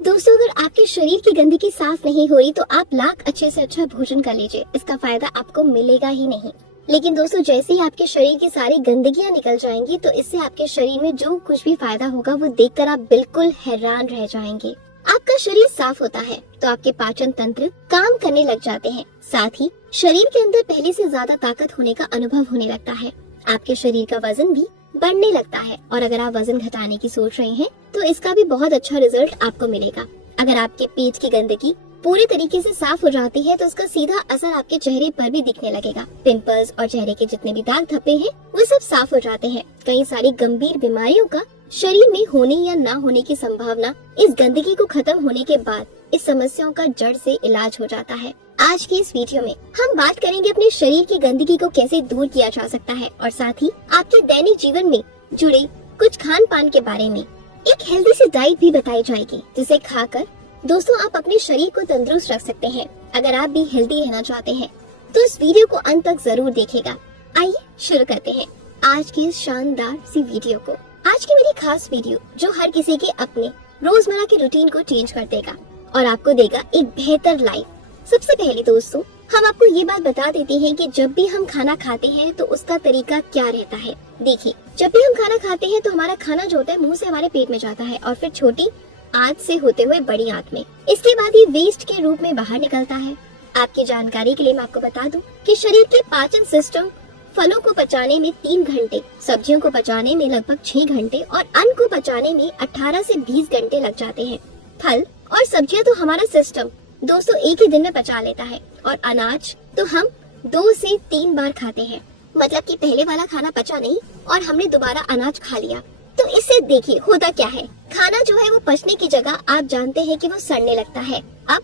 दोस्तों, अगर आपके शरीर की गंदगी साफ नहीं हो रही तो आप लाख अच्छे से अच्छा भोजन कर लीजिए, इसका फायदा आपको मिलेगा ही नहीं। लेकिन दोस्तों, जैसे ही आपके शरीर की सारी गंदगियां निकल जाएंगी तो इससे आपके शरीर में जो कुछ भी फायदा होगा वो देखकर आप बिल्कुल हैरान रह जाएंगे। आपका शरीर साफ होता है तो आपके पाचन तंत्र काम करने लग जाते हैं, साथ ही शरीर के अंदर पहले से ज्यादा ताकत होने का अनुभव होने लगता है। आपके शरीर का वजन भी बढ़ने लगता है और अगर आप वजन घटाने की सोच रहे हैं तो इसका भी बहुत अच्छा रिजल्ट आपको मिलेगा। अगर आपके पेट की गंदगी पूरे तरीके से साफ हो जाती है तो इसका सीधा असर आपके चेहरे पर भी दिखने लगेगा। पिंपल्स और चेहरे के जितने भी दाग धब्बे हैं वो सब साफ हो जाते हैं। कई सारी गंभीर बीमारियों का शरीर में होने या ना होने की संभावना इस गंदगी को खत्म होने के बाद इस समस्याओं का जड़ से इलाज हो जाता है। आज की इस वीडियो में हम बात करेंगे अपने शरीर की गंदगी को कैसे दूर किया जा सकता है और साथ ही आपके दैनिक जीवन में जुड़े कुछ खान पान के बारे में एक हेल्दी सी डाइट भी बताई जाएगी, जिसे खाकर दोस्तों आप अपने शरीर को तंदुरुस्त रख सकते हैं। अगर आप भी हेल्दी रहना चाहते हैं तो इस वीडियो को अंत तक जरूर देखिएगा। आइए शुरू करते हैं आज की इस शानदार सी वीडियो को। आज की मेरी खास वीडियो जो हर किसी के अपने रोजमर्रा के रूटीन को चेंज कर देगा और आपको देगा एक बेहतर लाइफ। सबसे पहले दोस्तों, हम आपको ये बात बता देते हैं कि जब भी हम खाना खाते हैं तो उसका तरीका क्या रहता है। देखिए, जब भी हम खाना खाते हैं तो हमारा खाना जो होता है मुंह से हमारे पेट में जाता है और फिर छोटी आंत से होते हुए बड़ी आंत में, इसके बाद ये वेस्ट के रूप में बाहर निकलता है। आपकी जानकारी के लिए मैं आपको बता दूं कि शरीर के पाचन सिस्टम फलों को पचाने में 3 घंटे, सब्जियों को पचाने में लगभग 6 घंटे और अन्न को पचाने में 18 से 20 घंटे लग जाते हैं। फल और सब्जियां तो हमारा सिस्टम दोस्तों एक ही दिन में पचा लेता है और अनाज तो हम 2 से 3 बार खाते हैं। मतलब कि पहले वाला खाना पचा नहीं और हमने दोबारा अनाज खा लिया। तो इससे देखिए होता क्या है, खाना जो है वो पचने की जगह आप जानते हैं कि वो सड़ने लगता है। अब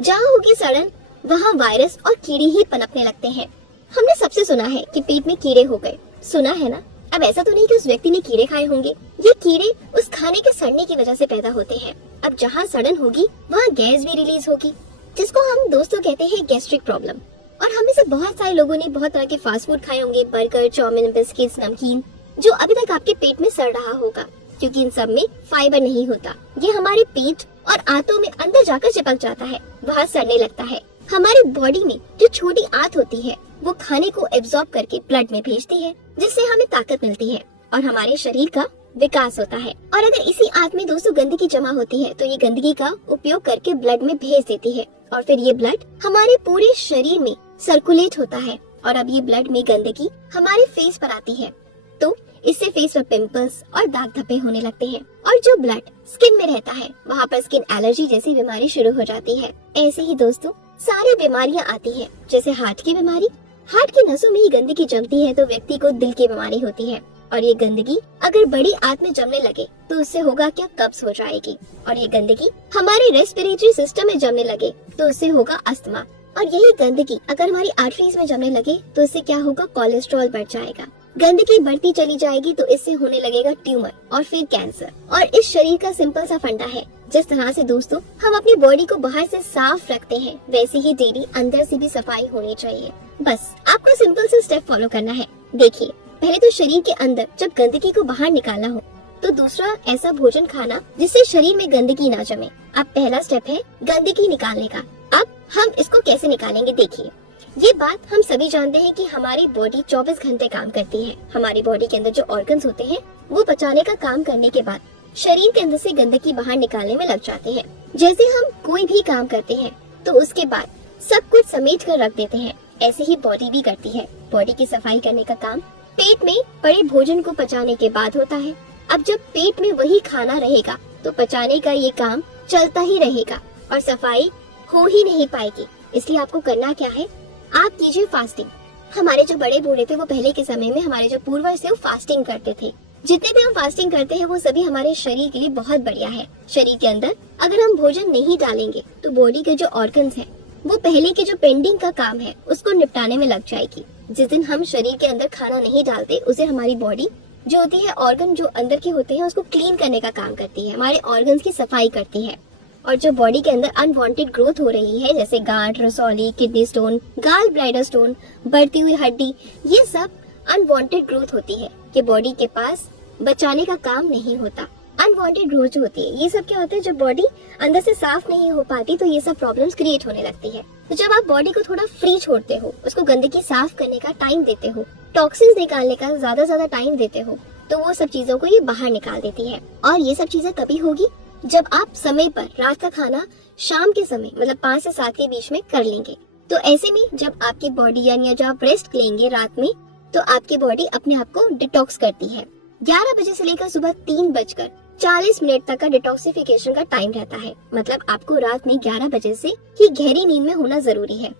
जहाँ होगी सड़न वहाँ वायरस और कीड़े ही पनपने लगते हैं। हमने सबसे सुना है कि पेट में कीड़े हो गए, सुना है ना? अब ऐसा तो नहीं कि उस व्यक्ति ने कीड़े खाए होंगे, ये कीड़े उस खाने के सड़ने की वजह से पैदा होते हैं। अब जहाँ सड़न होगी वहाँ गैस भी रिलीज होगी, जिसको हम दोस्तों कहते हैं गैस्ट्रिक प्रॉब्लम। और हमें से बहुत सारे लोगों ने बहुत तरह के फास्ट फूड खाए होंगे, बर्गर, चाउमीन, बिस्किट्स, नमकीन, जो अभी तक आपके पेट में सड़ रहा होगा क्योंकि इन सब में फाइबर नहीं होता। ये हमारे पेट और आंतों में अंदर जाकर चिपक जाता है, वहाँ सड़ने लगता है। हमारी बॉडी में जो छोटी आंत होती है वो खाने को एब्जॉर्ब करके ब्लड में भेजती है, जिससे हमें ताकत मिलती है और हमारे शरीर का विकास होता है। और अगर इसी आंत में दोस्तों गंदगी जमा होती है तो ये गंदगी का उपयोग करके ब्लड में भेज देती है और फिर ये ब्लड हमारे पूरे शरीर में सर्कुलेट होता है। और अब ये ब्लड में गंदगी हमारे फेस पर आती है तो इससे फेस पर पिंपल्स और दाग धब्बे होने लगते हैं और जो ब्लड स्किन में रहता है वहाँ पर स्किन एलर्जी जैसी बीमारी शुरू हो जाती है। ऐसे ही दोस्तों सारी बीमारियाँ आती है, जैसे हार्ट की बीमारी। हार्ट की नसों में ही गंदगी जमती है तो व्यक्ति को दिल की बीमारी होती है और ये गंदगी अगर बड़ी आंत में जमने लगे तो उससे होगा क्या, कब्ज हो जाएगी। और ये गंदगी हमारे रेस्पिरेटरी सिस्टम में जमने लगे तो उससे होगा अस्थमा। और यही गंदगी अगर हमारी आर्टरीज में जमने लगे तो इससे क्या होगा, कोलेस्ट्रॉल बढ़ जाएगा। गंदगी बढ़ती चली जाएगी तो इससे होने लगेगा ट्यूमर और फिर कैंसर। और इस शरीर का सिंपल सा फंडा है, जिस तरह से दोस्तों हम अपनी बॉडी को बाहर से साफ रखते हैं वैसे ही डेली अंदर से भी सफाई होनी चाहिए। बस आपको सिंपल से स्टेप फॉलो करना है। देखिए, पहले तो शरीर के अंदर जब गंदगी को बाहर निकालना हो तो दूसरा ऐसा भोजन खाना जिससे शरीर में गंदगी ना जमे। अब पहला स्टेप है गंदगी निकालने का। अब हम इसको कैसे निकालेंगे, देखिए, ये बात हम सभी जानते हैं कि हमारी बॉडी 24 घंटे काम करती है। हमारी बॉडी के अंदर जो ऑर्गन्स होते हैं वो पचाने का काम करने के बाद शरीर के अंदर से गंदगी बाहर निकालने में लग जाते हैं। जैसे हम कोई भी काम करते हैं तो उसके बाद सब कुछ समेट कर रख देते हैं, ऐसे ही बॉडी भी करती है। बॉडी की सफाई करने का काम पेट में पड़े भोजन को पचाने के बाद होता है। अब जब पेट में वही खाना रहेगा तो पचाने का ये काम चलता ही रहेगा और सफाई हो ही नहीं पाएगी। इसलिए आपको करना क्या है, आप कीजिए फास्टिंग। हमारे जो बड़े बूढ़े थे वो पहले के समय में, हमारे जो पूर्वज थे वो फास्टिंग करते थे। जितने भी हम फास्टिंग करते हैं वो सभी हमारे शरीर के लिए बहुत बढ़िया है। शरीर के अंदर अगर हम भोजन नहीं डालेंगे तो बॉडी के जो ऑर्गन्स हैं वो पहले के जो पेंडिंग का काम है उसको निपटाने में लग जाएगी। जिस दिन हम शरीर के अंदर खाना नहीं डालते उसे हमारी बॉडी जो होती है, ऑर्गन जो अंदर के होते हैं उसको क्लीन करने का काम करती है, हमारे ऑर्गन्स की सफाई करती है। और जो बॉडी के अंदर अनवांटेड ग्रोथ हो रही है जैसे गांठ, रसौली, kidney stone, gall bladder stone, बढ़ती हुई हड्डी, ये सब अनवांटेड ग्रोथ होती है कि बॉडी के पास बचाने का काम नहीं होता। अनवांटेड ग्रोथ होती है, ये सब क्या होता है, जब बॉडी अंदर से साफ नहीं हो पाती तो ये सब प्रॉब्लम्स क्रिएट होने लगती है। तो जब आप बॉडी को थोड़ा फ्री छोड़ते हो, उसको गंदगी साफ करने का टाइम देते हो, टॉक्सिन्स निकालने का ज्यादा टाइम देते हो, तो वो सब चीजों को ये बाहर निकाल देती है। और ये सब चीजें तभी होगी जब आप समय पर रात का खाना शाम के समय मतलब 5 से 7 के बीच में कर लेंगे। तो ऐसे में जब आपकी बॉडी यानी जब आप रेस्ट लेंगे रात में, तो आपकी बॉडी अपने आप को डिटॉक्स करती है। 11 बजे से लेकर सुबह 3:40 तक का डिटॉक्सिफिकेशन का टाइम रहता है। मतलब आपको रात में 11 बजे से ही गहरी नींद में होना जरूरी है।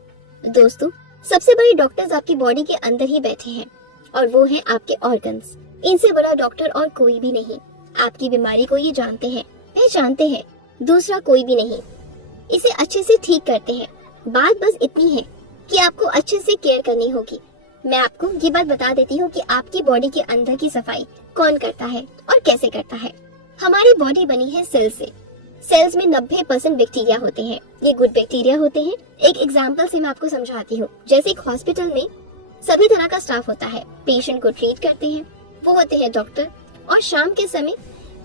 दोस्तों, सबसे बड़े डॉक्टर्स आपकी बॉडी के अंदर ही बैठे हैं और वो है आपके ऑर्गन्स। इनसे बड़ा डॉक्टर और कोई भी नहीं। आपकी बीमारी को ये जानते हैं, पहचानते हैं, दूसरा कोई भी नहीं। इसे अच्छे से ठीक करते हैं। बात बस इतनी है कि आपको अच्छे से केयर करनी होगी। मैं आपको ये बात बता देती हूँ कि आपकी बॉडी के अंदर की सफाई कौन करता है और कैसे करता है। हमारी बॉडी बनी है सेल से। सेल्स में 90% बैक्टीरिया होते हैं। ये गुड बैक्टीरिया होते हैं। एक एग्जांपल से मैं आपको समझाती हूँ। जैसे एक हॉस्पिटल में सभी तरह का स्टाफ होता है, पेशेंट को ट्रीट करते हैं, वो होते हैं डॉक्टर। और शाम के समय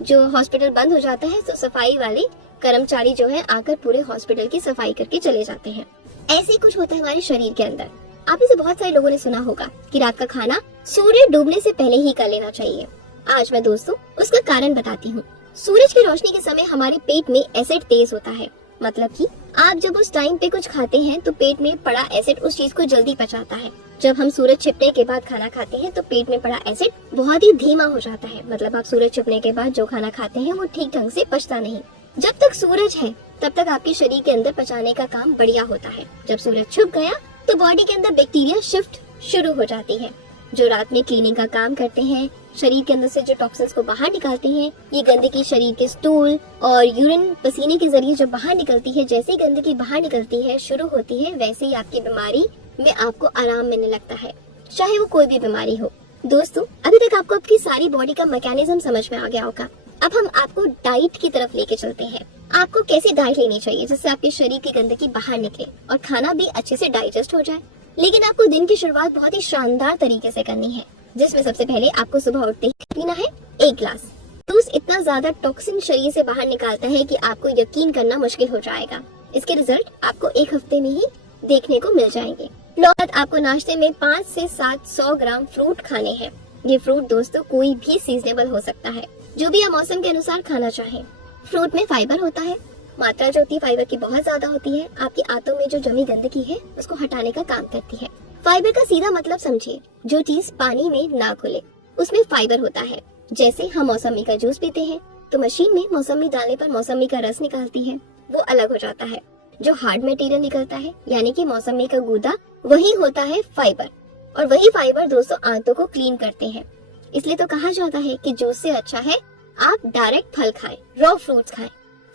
जो हॉस्पिटल बंद हो जाता है तो सफाई वाले कर्मचारी जो है आकर पूरे हॉस्पिटल की सफाई करके चले जाते हैं। ऐसे ही कुछ होता है हमारे शरीर के अंदर। आप इसे बहुत सारे लोगों ने सुना होगा कि रात का खाना सूर्य डूबने से पहले ही कर लेना चाहिए। आज मैं दोस्तों उसका कारण बताती हूँ। सूरज की रोशनी के समय हमारे पेट में एसिड तेज होता है। मतलब कि आप जब उस टाइम पे कुछ खाते हैं तो पेट में पड़ा एसिड उस चीज को जल्दी पचाता है। जब हम सूरज छिपने के बाद खाना खाते हैं तो पेट में पड़ा एसिड बहुत ही धीमा हो जाता है। मतलब आप सूरज छिपने के बाद जो खाना खाते हैं वो ठीक ढंग से पचता नहीं। जब तक सूरज है तब तक आपके शरीर के अंदर पचाने का काम बढ़िया होता है। जब सूरज छुप गया तो बॉडी के अंदर बैक्टीरिया शिफ्ट शुरू हो जाती है, जो रात में क्लीनिंग का काम करते हैं। शरीर के अंदर से जो टॉक्सिन्स को बाहर निकालते हैं। ये गंदगी शरीर के स्टूल और यूरिन पसीने के जरिए जब बाहर निकलती है, जैसे ही गंदगी बाहर निकलती है शुरू होती है, वैसे ही आपकी बीमारी में आपको आराम मिलने लगता है, चाहे वो कोई भी बीमारी हो। दोस्तों, अभी तक आपको आपकी सारी बॉडी का मैकेनिज्म समझ में आ गया होगा। अब हम आपको डाइट की तरफ लेके चलते हैं। आपको कैसी डाइट लेनी चाहिए जिससे आपके शरीर की गंदगी बाहर निकले और खाना भी अच्छे से डाइजेस्ट हो जाए। लेकिन आपको दिन की शुरुआत बहुत ही शानदार तरीके से करनी है, जिसमें सबसे पहले आपको सुबह उठते ही पीना है 1 गिलास जूस। इतना ज्यादा टॉक्सिन शरीर से बाहर निकालता है कि आपको यकीन करना मुश्किल हो जाएगा। इसके रिजल्ट आपको 1 हफ्ते में ही देखने को मिल जाएंगे। लौट आपको नाश्ते में 5 से 700 ग्राम फ्रूट खाने हैं। ये फ्रूट दोस्तों कोई भी सीजनेबल हो सकता है, जो भी आप मौसम के अनुसार खाना चाहें। फ्रूट में फाइबर होता है। मात्रा जो होती है फाइबर की बहुत ज्यादा होती है। आपकी आंतों में जो जमी गंदगी है उसको हटाने का काम करती है। फाइबर का सीधा मतलब समझिए, जो चीज पानी में ना घुले उसमें फाइबर होता है। जैसे हम मौसमी का जूस पीते हैं तो मशीन में मौसमी डालने पर मौसमी का रस निकालती है, वो अलग हो जाता है। जो हार्ड मटेरियल निकलता है यानी कि मौसमी का गूदा, वही होता है फाइबर। और वही फाइबर दोस्तों आंतों को क्लीन करते हैं। इसलिए तो कहा जाता है कि जूस से अच्छा है आप डायरेक्ट फल खाएं, रॉ फ्रूट्स खाएं।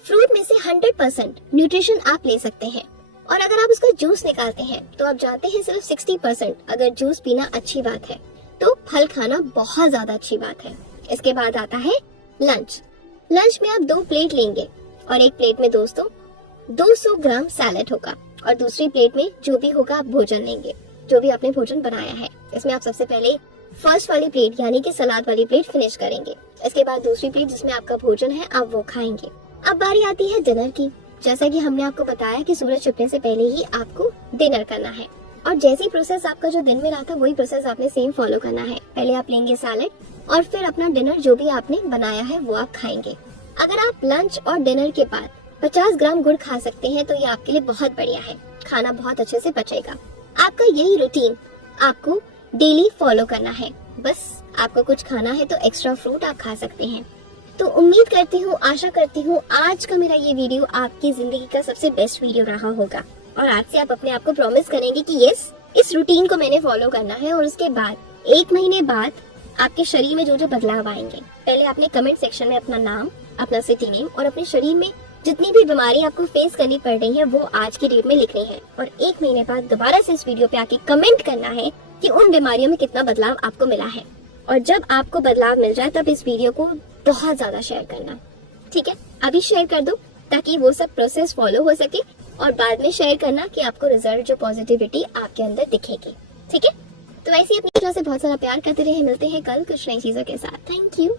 फ्रूट में से 100% न्यूट्रिशन आप ले सकते हैं। और अगर आप उसका जूस निकालते हैं तो आप जानते हैं सिर्फ 60%। अगर जूस पीना अच्छी बात है तो फल खाना बहुत ज्यादा अच्छी बात है। इसके बाद आता है लंच। लंच में आप 2 प्लेट लेंगे और एक प्लेट में दोस्तों 200 ग्राम सैलेड होगा और दूसरी प्लेट में जो भी होगा आप भोजन लेंगे, जो भी आपने भोजन बनाया है। इसमें आप सबसे पहले फर्स्ट वाली प्लेट यानी कि सलाद वाली प्लेट फिनिश करेंगे। इसके बाद दूसरी प्लेट जिसमें आपका भोजन है आप वो खाएंगे। अब बारी आती है डिनर की। जैसा कि हमने आपको बताया कि सूरज छिपने से पहले ही आपको डिनर करना है और जैसी प्रोसेस आपका जो दिन में रहा था वही प्रोसेस आपने सेम फॉलो करना है। पहले आप लेंगे सैलेड और फिर अपना डिनर जो भी आपने बनाया है वो आप खाएंगे। अगर आप लंच और डिनर के बाद 50 ग्राम गुड़ खा सकते हैं तो ये आपके लिए बहुत बढ़िया है। खाना बहुत अच्छे से पचेगा। आपका यही रूटीन आपको डेली फॉलो करना है। बस आपको कुछ खाना है तो एक्स्ट्रा फ्रूट आप खा सकते हैं। तो उम्मीद करती हूँ, आशा करती हूँ आज का मेरा ये वीडियो आपकी जिंदगी का सबसे बेस्ट वीडियो रहा होगा और आज से आप अपने आप को प्रॉमिस करेंगे कि यस, इस रूटीन को मैंने फॉलो करना है। और उसके बाद 1 महीने बाद आपके शरीर में जो जो बदलाव आएंगे, पहले आपने कमेंट सेक्शन में अपना नाम, अपना सिटी नेम और अपने शरीर में जितनी भी बीमारी आपको फेस करनी पड़ रही है वो आज की डेट में लिखनी है। और 1 महीने बाद दोबारा से इस वीडियो पे आके कमेंट करना है कि उन बीमारियों में कितना बदलाव आपको मिला है। और जब आपको बदलाव मिल जाए तब इस वीडियो को बहुत ज्यादा शेयर करना, ठीक है? अभी शेयर कर दो ताकि वो सब प्रोसेस फॉलो हो सके और बाद में शेयर करना कि आपको रिजल्ट जो पॉजिटिविटी आपके अंदर दिखेगी, ठीक है? तो ऐसे ही अपनी तरह से बहुत सारा प्यार करते रहे। मिलते हैं कल कुछ नई चीजों के साथ। Thank you.